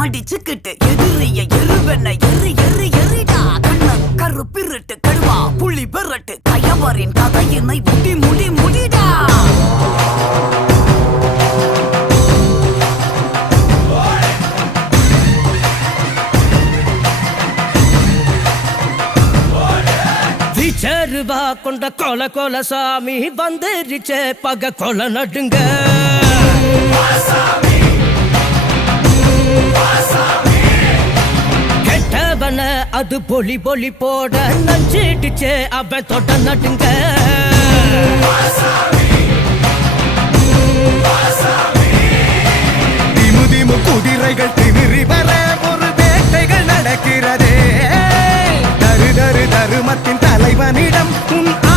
மடிச்சுக்கிட்டு எதிரிய எருவென்ன எரி எரி எரிடா கண்ண கருப்பிருட்டு கடுவா புள்ளி பெறட்டு கயவரின் கதையினை முடி முடி முடிடா சேருவா கொண்ட கொல கொல சாமி வந்துருச்சே பக கொல நடுங்க கெட்டவன அது பொலி பொலி போட நஞ்சிடுச்சே அவன் தொட்ட நடுங்க திமு திமு குதிரைகள் திமிரி வர ஒரு வேட்டைகள் நடக்கிறதே தரு தரு தருமத்தின் தலைவனிடம் உன்